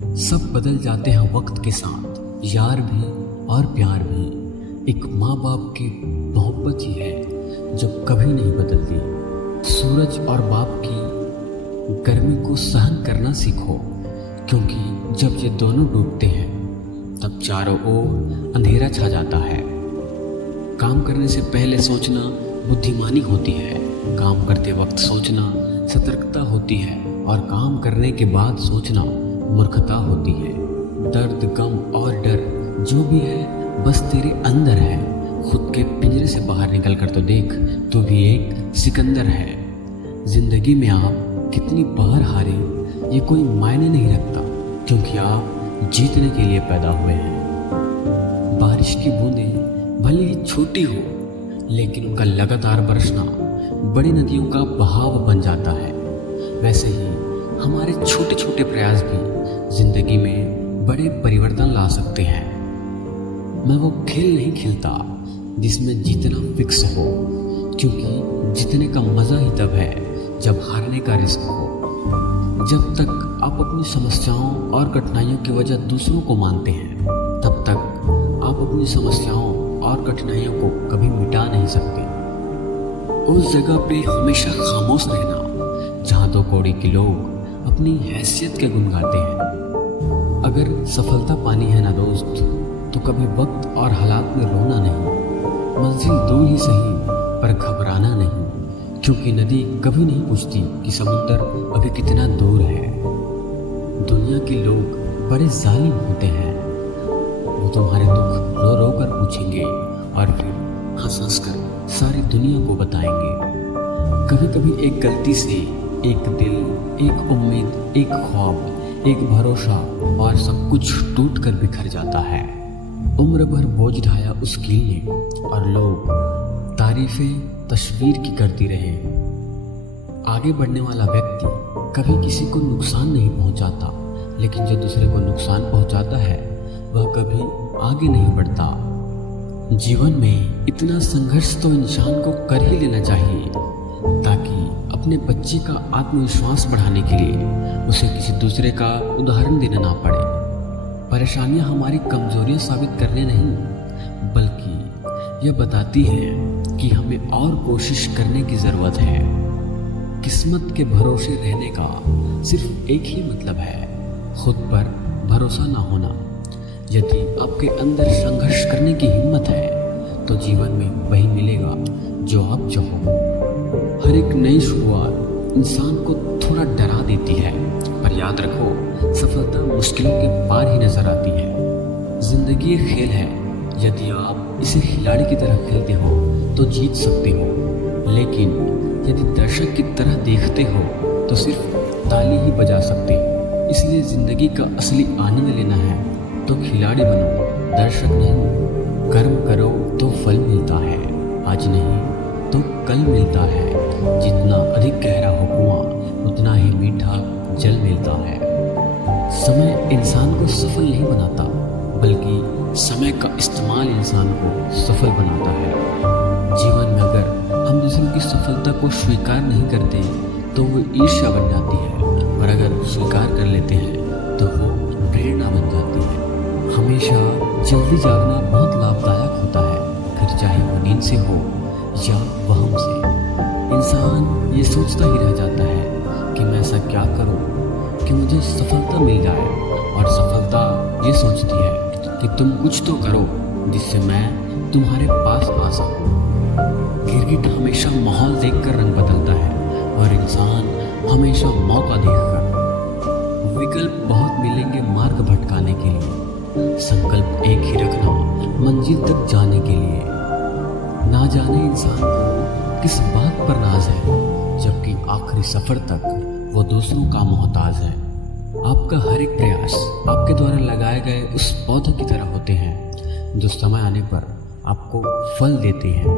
सब बदल जाते हैं वक्त के साथ, यार भी और प्यार भी। एक माँ बाप की मोहब्बत ही है जो कभी नहीं बदलती। सूरज और बाप की गर्मी को सहन करना सीखो, क्योंकि जब ये दोनों डूबते हैं तब चारों ओर अंधेरा छा जाता है। काम करने से पहले सोचना बुद्धिमानी होती है, काम करते वक्त सोचना सतर्कता होती है, और काम करने के बाद सोचना मूर्खता होती है। दर्द, गम और डर जो भी है बस तेरे अंदर है। खुद के पिंजरे से बाहर निकल कर तो देख, तू भी एक सिकंदर है। जिंदगी में आप कितनी बार हारे ये कोई मायने नहीं रखता, क्योंकि आप जीतने के लिए पैदा हुए हैं। बारिश की बूंदें भले ही छोटी हो, लेकिन उनका लगातार बरसना बड़ी नदियों का बहाव बन जाता है। वैसे ही हमारे छोटे छोटे प्रयास भी जिंदगी में बड़े परिवर्तन ला सकते हैं। मैं वो खेल नहीं खेलता जिसमें जीतना फिक्स हो, क्योंकि जीतने का मज़ा ही तब है जब हारने का रिस्क हो। जब तक आप अपनी समस्याओं और कठिनाइयों की वजह दूसरों को मानते हैं, तब तक आप अपनी समस्याओं और कठिनाइयों को कभी मिटा नहीं सकते। उस जगह पे हमेशा खामोश रहना जहाँ दो कौड़ी के लोग अपनी हैसियत के गुण गाते हैं। अगर सफलता पानी है ना दोस्त, तो कभी वक्त और हालात में रोना नहीं। मंजिल दूर ही सही पर घबराना नहीं, क्योंकि नदी कभी नहीं पूछती कि समुद्र अभी कितना दूर है। दुनिया के लोग बड़े जालिम होते हैं, वो तुम्हारे दुख रो रो कर पूछेंगे और फिर हंस हंस कर सारी दुनिया को बताएंगे। कभी कभी एक गलती से एक दिल, एक उम्मीद, एक ख्वाब, एक भरोसा और सब कुछ टूट कर बिखर जाता है। उम्र भर बोझ ढाया उस कील ने, और लोग तारीफें तस्वीर की करती रहे। आगे बढ़ने वाला व्यक्ति कभी किसी को नुकसान नहीं पहुंचाता, लेकिन जो दूसरे को नुकसान पहुंचाता है वह कभी आगे नहीं बढ़ता। जीवन में इतना संघर्ष तो इंसान को कर ही लेना चाहिए, ताकि अपने बच्चे का आत्मविश्वास बढ़ाने के लिए उसे किसी दूसरे का उदाहरण देना ना पड़े। परेशानियां हमारी कमजोरियां साबित करने नहीं, बल्कि यह बताती हैं कि हमें और कोशिश करने की ज़रूरत है। किस्मत के भरोसे रहने का सिर्फ एक ही मतलब है, खुद पर भरोसा ना होना। यदि आपके अंदर संघर्ष करने की हिम्मत है, तो जीवन में वही मिलेगा जो आप चाहो। हर एक नई शुरुआत इंसान को थोड़ा डरा देती है, पर याद रखो, सफलता मुश्किलों के पार ही नजर आती है। जिंदगी एक खेल है, यदि आप इसे खिलाड़ी की तरह खेलते हो तो जीत सकते हो, लेकिन यदि दर्शक की तरह देखते हो तो सिर्फ ताली ही बजा सकते हो। इसलिए जिंदगी का असली आनंद लेना है तो खिलाड़ी बनो, दर्शक नहीं। कर्म करो तो फल मिलता है, आज नहीं तो कल मिलता है। जितना अधिक गहरा हो कुआं, उतना ही मीठा जल मिलता है। समय इंसान को सफल नहीं बनाता, बल्कि समय का इस्तेमाल इंसान को सफल बनाता है। जीवन में अगर हम दूसरों की सफलता को स्वीकार नहीं करते तो वो ईर्ष्या बन जाती है, और अगर स्वीकार कर लेते हैं तो वो प्रेरणा बन जाती है। हमेशा जल्दी जागना बहुत लाभदायक होता है, फिर चाहे वो नींद से हो या वहम से। इंसान ये सोचता ही रह जाता है कि मैं ऐसा क्या करूं कि मुझे सफलता मिल जाए, और सफलता ये सोचती है कि तुम कुछ तो करो जिससे मैं तुम्हारे पास आ सकूं। गिरगिट हमेशा माहौल देखकर रंग बदलता है, और इंसान हमेशा मौका देखकर। विकल्प बहुत मिलेंगे मार्ग भटकाने के लिए, संकल्प एक ही रखना मंजिल तक जाने के लिए। ना जाने इंसान को किस बात पर नाज है, जबकि आखिरी सफर तक वो दूसरों का मोहताज है। आपका हर एक प्रयास आपके द्वारा लगाए गए उस पौधे की तरह होते हैं, जो समय आने पर आपको फल देते हैं।